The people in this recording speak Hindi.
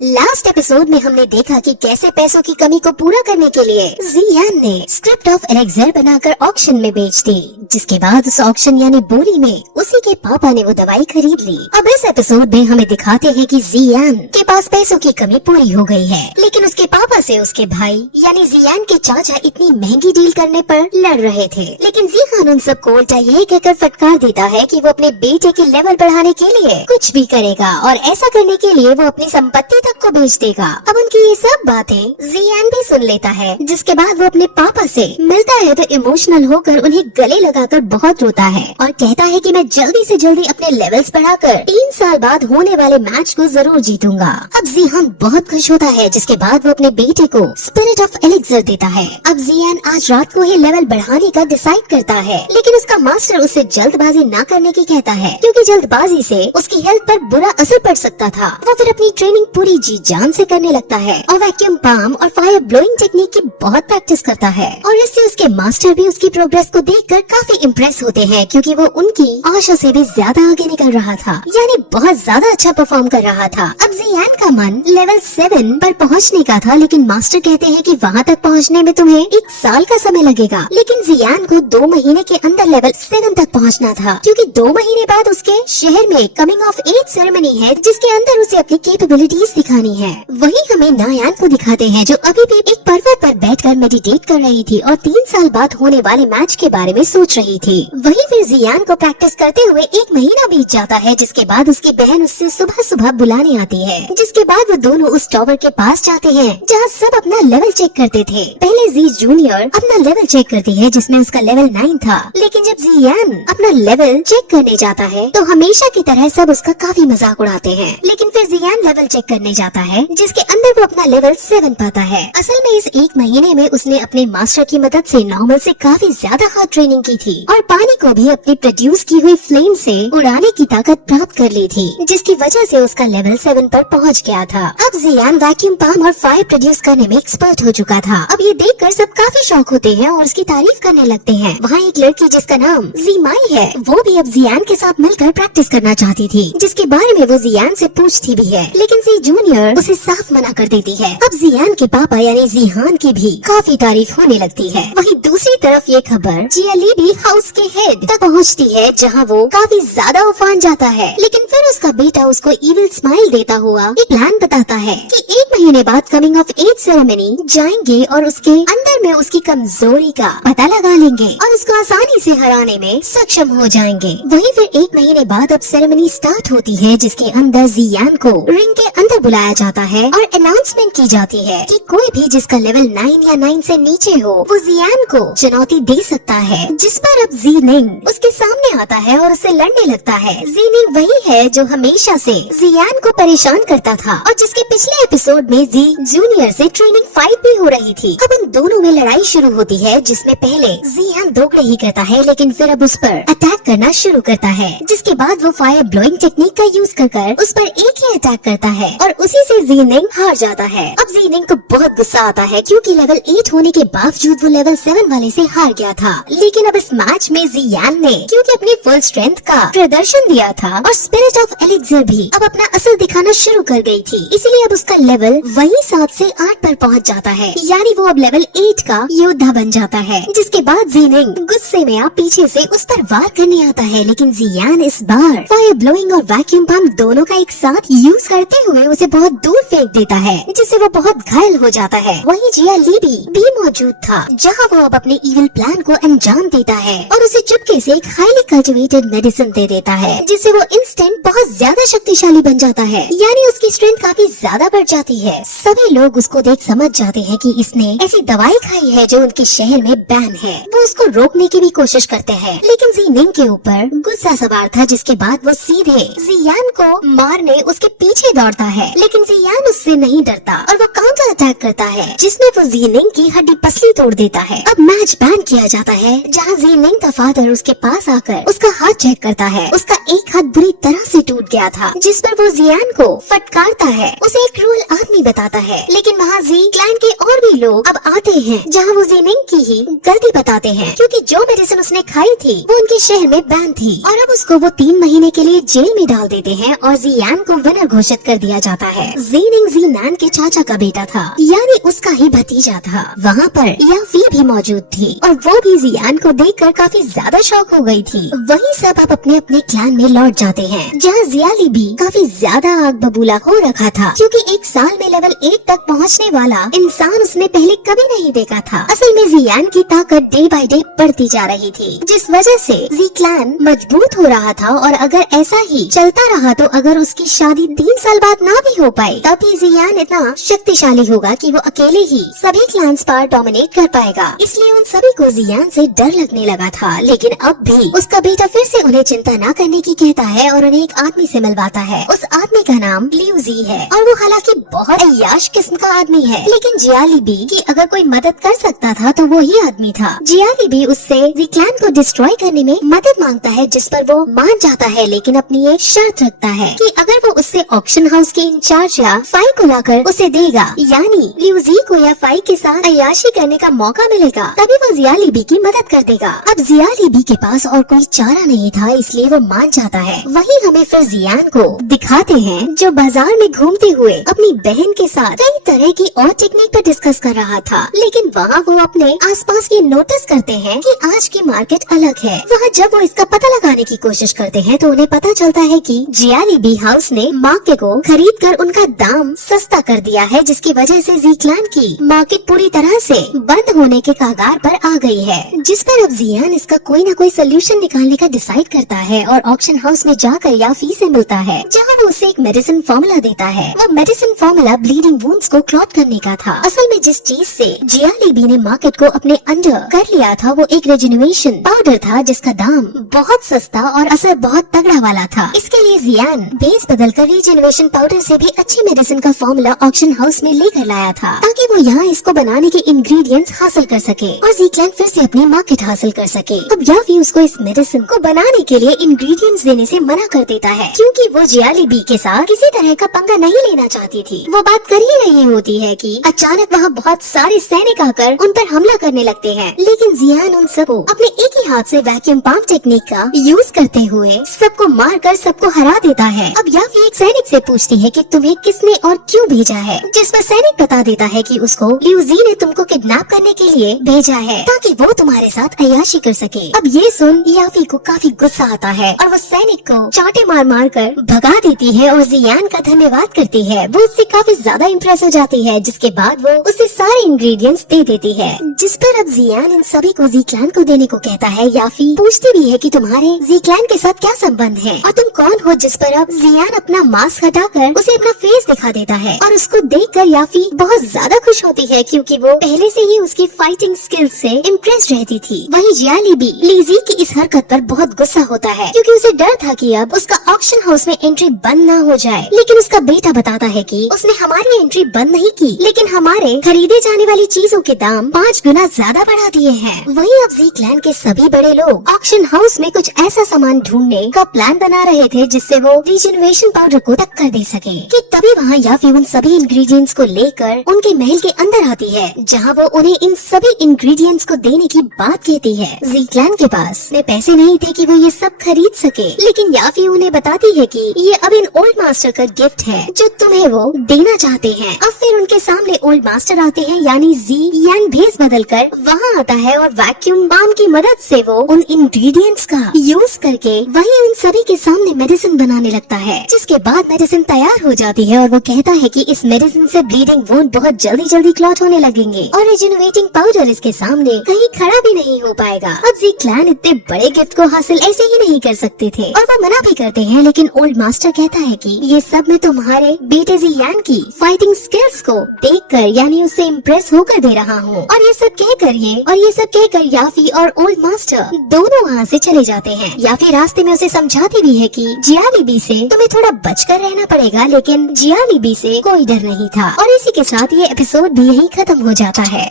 लास्ट एपिसोड में हमने देखा कि कैसे पैसों की कमी को पूरा करने के लिए जियान ने स्क्रिप्ट ऑफ एलेक्जेर बनाकर ऑक्शन में बेच दी, जिसके बाद उस ऑक्शन यानी बोली में उसी के पापा ने वो दवाई खरीद ली। अब इस एपिसोड में हमें दिखाते हैं कि जियान के पास पैसों की कमी पूरी हो गई है, लेकिन उसके पापा से उसके भाई यानी जियान के चाचा इतनी महंगी डील करने पर लड़ रहे थे। लेकिन जियान उन सबको उल्टा यही कहकर फटकार देता है कि वो अपने बेटे के लेवल बढ़ाने के लिए कुछ भी करेगा और ऐसा करने के लिए वो अपनी संपत्ति तक को बेच देगा। अब उनकी ये सब बातें जियान भी सुन लेता है, जिसके बाद वो अपने पापा से मिलता है तो इमोशनल होकर उन्हें गले लगाकर बहुत रोता है और कहता है कि मैं जल्दी से जल्दी अपने लेवल्स बढ़ाकर 3 साल बाद होने वाले मैच को जरूर जीतूंगा। अब जियान बहुत खुश होता है, जिसके बाद वो अपने बेटे को स्पिरिट ऑफ एलेक्जेर देता है। अब जियान आज रात को ही लेवल बढ़ाने का डिसाइड करता है, लेकिन उसका मास्टर उसे जल्दबाजी न करने की कहता है, क्योंकि जल्दबाजी से उसकी हेल्थ पर बुरा असर पड़ सकता था। वो फिर अपनी ट्रेनिंग पूरी जी जान से करने लगता है और वैक्यूम पाम और फायर ब्लोइंग टेक्निक की बहुत प्रैक्टिस करता है और इससे उसके मास्टर भी उसकी प्रोग्रेस को देखकर काफी इम्प्रेस होते हैं, क्योंकि वो उनकी आशा से भी ज्यादा आगे निकल रहा था, यानी बहुत ज्यादा अच्छा परफॉर्म कर रहा था। अब जियान का मन लेवल 7 पर पहुंचने का था, लेकिन मास्टर कहते हैं कि वहां तक पहुंचने में तुम्हें 1 साल का समय लगेगा। लेकिन जियान को 2 महीने के अंदर लेवल 7 तक पहुंचना था, क्योंकि 2 महीने बाद उसके शहर में कमिंग ऑफ एज सेरेमनी है, जिसके अंदर उसे अपनी कैपेबिलिटीज दिखानी है। वही हमें नायान को दिखाते हैं, जो अभी भी एक पर्वत पर बैठकर मेडिटेट कर रही थी और 3 साल बाद होने वाले मैच के बारे में सोच रही थी। वही फिर जियान को प्रैक्टिस करते हुए 1 महीना बीत जाता है, जिसके बाद उसकी बहन उससे सुबह सुबह बुलाने आती है, जिसके बाद वो दोनों उस टावर के पास जाते हैं जहाँ सब अपना लेवल चेक करते थे। पहले जी जूनियर अपना लेवल चेक करती है, जिसमें उसका लेवल 9 था, लेकिन जब जियान अपना लेवल चेक करने जाता है तो हमेशा की तरह सब उसका काफी मजाक उड़ाते हैं। लेकिन फिर जियान लेवल चेक करने जाता है, जिसके अंदर वो अपना लेवल 7 पाता है। असल में इस 1 महीने में उसने अपने मास्टर की मदद से नॉर्मल से काफी ज्यादा हार्ड ट्रेनिंग की थी और पानी को भी अपनी प्रोड्यूस की हुई फ्लेम से उड़ाने की ताकत प्राप्त कर ली थी, जिसकी वजह से उसका लेवल 7 पर पहुंच गया था। अब जियान वैक्यूम पाम और फायर प्रोड्यूस करने में एक्सपर्ट हो चुका था। अब ये देखकर सब काफी शौक होते हैं और उसकी तारीफ करने लगते हैं। वहाँ एक लड़की जिसका नाम जीमाई है, वो भी अब जियान के साथ मिलकर प्रैक्टिस करना चाहती थी, जिसके बारे में वो जियान से पूछती भी है, लेकिन जी जूनियर उसे साफ मना कर देती है। अब जियान के पापा यानी जिहान की भी काफी तारीफ होने लगती है। वहीं दूसरी तरफ ये खबर जियाली भी हाउस के हेड तक पहुंचती है, जहां वो काफी ज्यादा उफान जाता है। लेकिन फिर उसका बेटा उसको इविल स्माइल देता हुआ एक प्लान बताता है कि 1 महीने बाद कमिंग ऑफ एज सेरेमनी जाएंगे और उसके अंदर में उसकी कमजोरी का पता लगा लेंगे और उसको आसानी से हराने में सक्षम हो जाएंगे। वहीं फिर 1 महीने बाद अब सेरेमनी स्टार्ट होती है, जिसके अंदर जियान को रिंग के अंदर बुलाया जाता है और अनाउंसमेंट की जाती है कि कोई भी जिसका लेवल 9 या 9 से नीचे हो वो जियान को चुनौती दे सकता है, जिस पर अब जीनिंग उसके सामने आता है और उससे लड़ने लगता है। जीनिंग वही है जो हमेशा से जियान को परेशान करता था और जिसके पिछले एपिसोड में जी जूनियर से ट्रेनिंग फाइट भी हो रही थी। अब उन दोनों में लड़ाई शुरू होती है, जिसमें पहले जियान दोगले ही करता है, लेकिन फिर अब उस पर अटैक करना शुरू करता है, जिसके बाद वो फायर ब्लोइंग टेक्निक का यूज कर उस पर एक ही अटैक करता है और उसी से जीनिंग हार जाता है। अब जीनिंग को बहुत गुस्सा आता है, क्योंकि लेवल 8 होने के बावजूद वो लेवल 7 वाले से हार गया था। लेकिन अब इस मैच में जियान ने क्योंकि अपनी फुल स्ट्रेंथ का प्रदर्शन दिया था और स्पिरिट ऑफ एलेक्जेर भी अब अपना असर दिखाना शुरू कर गई थी, इसलिए अब उसका लेवल वही 7 से 8 पर पहुंच जाता है, यानी वो अब लेवल 8 का योद्धा बन जाता है। जिसके बाद जीनिंग गुस्से में आप पीछे से उस पर वार करने आता है, लेकिन जियान इस बार फायर ब्लोइंग और वैक्यूम पंप दोनों का एक साथ यूज करते हुए उसे बहुत दूर फेंक देता है, जिससे वो बहुत घायल हो जाता है। वहीं जियाली भी मौजूद था, जहां वो अब अपने इविल प्लान को अंजाम देता है और उसे चुपके से एक हाईली कल्टिवेटेड मेडिसिन दे देता है, जिससे वो इंस्टेंट बहुत ज्यादा शक्तिशाली बन जाता है, यानी उसकी स्ट्रेंथ काफी ज्यादा बढ़ जाती है। सभी लोग उसको देख समझ जाते हैं कि इसने ऐसी दवाई खाई है जो उनके शहर में बैन है। वो उसको रोकने की भी कोशिश करते हैं, लेकिन जीनिंग के ऊपर गुस्सा सवार था, जिसके बाद वो सीधे जियान को मारने उसके पीछे दौड़ता है, लेकिन जियान उससे नहीं डरता और वो काउंटर अटैक करता है, जिसमें वो जीनिंग की हड्डी पसली तोड़ देता है। अब मैच बैन किया जाता है, जहाँ जीनिंग का फादर उसके पास आकर उसका हाथ चेक करता है। उसका एक हाथ बुरी तरह से टूट गया था, जिस पर वो जियान को फटकारता है, उसे एक क्रूअल आदमी बताता है। लेकिन वहाँ जी क्लैन के और भी लोग अब आते हैं, जहाँ वो ज़ीनिंग की ही गलती बताते हैं, क्योंकि जो मेडिसिन उसने खाई थी वो उनके शहर में बैन थी और अब उसको वो 3 महीने के लिए जेल में डाल देते हैं और जियान को विनर घोषित कर दिया जाता है। ज़ीनिंग ज़ीनान के चाचा का बेटा था, यानी उसका ही भतीजा था। वहाँ पर याफी भी मौजूद थी और वो भी जियान को देखकर काफी ज्यादा शॉक हो गई थी। वही सब अब अपने अपने क्लैन में लौट जाते हैं, जहाँ जियाली भी काफी ज्यादा आग बबूला हो रखा था, क्योंकि एक साल में लेवल 1 तक पहुँचने वाला इंसान उसने पहले कभी नहीं देखा था। असल में जियान की ताकत डे बाय डे बढ़ती जा रही थी, जिस वजह से जी क्लैन मजबूत हो रहा था और अगर ऐसा ही चलता रहा तो अगर उसकी शादी 3 साल बाद ना भी हो पाई तब भी जियान इतना शक्तिशाली होगा कि वो अकेले ही सभी क्लैंस पर डोमिनेट कर पाएगा। इसलिए उन सभी को जियान से डर लगने लगा था। लेकिन अब भी उसका बेटा फिर से उन्हें चिंता न करने की कहता है और उन्हें एक आदमी से मिलवाता है। उस आदमी का नाम लियू जी है और वो हालांकि बहुत अय्याश किस्म का आदमी है, लेकिन जियाली बी की अगर कोई मदद कर सकता था तो वो ही आदमी था। जियाली बी उससे जी क्लैन को डिस्ट्रॉय करने में मदद मांगता है, जिस पर वो मान जाता है, लेकिन अपनी एक शर्त रखता है कि अगर वो उससे ऑक्शन हाउस के इंचार्ज या फाई को लाकर उसे देगा, यानी लियू जी को या फाई के साथ अय्याशी करने का मौका मिलेगा, तभी वो जियाली बी की मदद कर देगा। अब जियाली बी के पास और कोई चारा नहीं था, इसलिए वो मान जाता है। वही हमें फिर जियान को दिखाते हैं जो बाजार में घूमते हुए अपनी बहन के साथ कई तरह की और टेक्निक पर डिस्कस कर रहा था, लेकिन वहाँ वो अपने आसपास ये नोटिस करते हैं कि आज की मार्केट अलग है। वहाँ जब वो इसका पता लगाने की कोशिश करते हैं तो उन्हें पता चलता है कि जियाली बी हाउस ने मार्केट को खरीद कर उनका दाम सस्ता कर दिया है, जिसकी वजह से जी क्लैन की मार्केट पूरी तरह से बंद होने के कगार पर आ गई है। जिस पर अब जियान इसका कोई न कोई सोल्यूशन निकालने का डिसाइड करता है और ऑक्शन हाउस में जाकर याफी से मिलता है, जहाँ वो उसे एक मेडिसिन फॉर्मूला देता है। वो मेडिसिन फॉर्मूला ब्लीडिंग वुंड्स को क्लॉट करने का था। असल में जिस चीज से जियाली बी ने मार्केट को अपने अंडर कर लिया था वो एक रेजिनुएशन पाउडर था, जिसका दाम बहुत सस्ता और असर बहुत तगड़ा वाला था। इसके लिए जियान बेस बदल कर रीजेनरेशन पाउडर से भी अच्छी मेडिसिन का फॉर्मूला ऑक्शन हाउस में लेकर लाया था, ताकि वो यहाँ इसको बनाने के इंग्रेडिएंट्स हासिल कर सके और जी क्लैन फिर से अपनी मार्केट हासिल कर सके। अब याफी उसको इस मेडिसिन को बनाने के लिए इंग्रेडिएंट्स देने से मना कर देता है, क्योंकि वो जियाली बी के साथ किसी तरह का पंगा नहीं लेना चाहती थी। वो बात कर ही रही होती है कि अचानक वहाँ बहुत सारे सैनिक आकर उन पर हमला करने लगते हैं, लेकिन जियान उन सबको अपने एक ही हाथ से वैक्यूम पंप टेक्निक का यूज करते हुए सबको मारकर सबको हरा देता है। अब याफी एक सैनिक से पूछती है कि तुम्हें किसने और क्यों भेजा है, जिस पर सैनिक बता देता है कि उसको लियू जी ने तुमको किडनैप करने के लिए भेजा है, ताकि वो तुम्हारे साथ अय्याशी कर सके। अब ये सुन याफी को काफी गुस्सा आता है और वो सैनिक को चाटे मार मार कर भगा देती है और जियान का धन्यवाद करती है। वो उससे काफी ज्यादा इम्प्रेस हो जाती है, जिसके बाद वो उसे सारे इंग्रेडिएंट्स दे देती है, जिस पर अब जियान इन सभी को जी क्लैन को देने को कहता है। याफी पूछती भी है कि तुम्हारे जी क्लैन के साथ क्या संबंध है और तुम कौन हो, जिस पर अब जियान अपना मास्क हटाकर उसे अपना फेस दिखा देता है और उसको देखकर याफी बहुत ज्यादा खुश होती है, क्योंकि वो पहले से ही उसकी फाइटिंग स्किल्स से इम्प्रेस रहती थी। वहीं जियाली भी लीजी की इस हरकत पर बहुत गुस्सा होता है, क्योंकि उसे डर था कि अब उसका ऑक्शन हाउस में एंट्री बंद न हो जाए, लेकिन उसका बेटा बताता है कि उसने हमारी एंट्री बंद नहीं की, लेकिन हमारे खरीदे जाने वाली चीजों के दाम 5 गुना ज्यादा बढ़ा दिए हैं। वहीं अब जी क्लैन के सभी बड़े लोग ऑक्शन हाउस में कुछ ऐसा सामान ढूंढने का प्लान बना रहे थे जिससे वो रीजनरेशन पाउडर को टक्कर दे सके, कि तभी वहाँ याफी उन सभी इंग्रेडिएंट्स को लेकर उनके महल के अंदर आती है, जहाँ वो उन्हें इन सभी इंग्रेडिएंट्स को देने की बात कहती है। जी क्लैन के पास में पैसे नहीं थे कि वो ये सब खरीद सके, लेकिन याफी उन्हें बताती है कि ये अब इन ओल्ड मास्टर का गिफ्ट है जो तुम्हें वो देना चाहते हैं। अब फिर उनके सामने ओल्ड मास्टर आते हैं, यानी जी यान भेस बदल कर वहाँ आता है और वैक्यूम पंप की मदद से वो उन इंग्रेडिएंट्स का यूज करके वही उन सभी के सामने मेडिसिन बनाने लगता है, जिसके बाद मेडिसिन तैयार हो जाती है और वो कहता है कि इस मेडिसिन से ब्लीडिंग वुंड बहुत जल्दी जल्दी क्लॉट होने लगेंगे और रिजेनरेटिंग पाउडर इसके सामने कहीं खड़ा भी नहीं हो पाएगा। अब जी क्लैन इतने बड़े गिफ्ट को हासिल ऐसे ही नहीं कर सकते थे और वो मना भी करते हैं, लेकिन ओल्ड मास्टर कहता है कि ये सब मैं तुम्हारे बेटे जी यान की फाइटिंग स्किल्स को देखकर यानी उससे इम्प्रेस होकर दे रहा हूँ। और ये सब कहकर याफी और ओल्ड मास्टर दोनों वहाँ से चले जाते हैं। याफी रास्ते में उसे समझाती भी है कि जियाली बी से तुम्हें थोड़ा बचकर रहना पड़ेगा, लेकिन जियाली बी से कोई डर नहीं था। और इसी के साथ ये एपिसोड भी यहीं खत्म हो जाता है।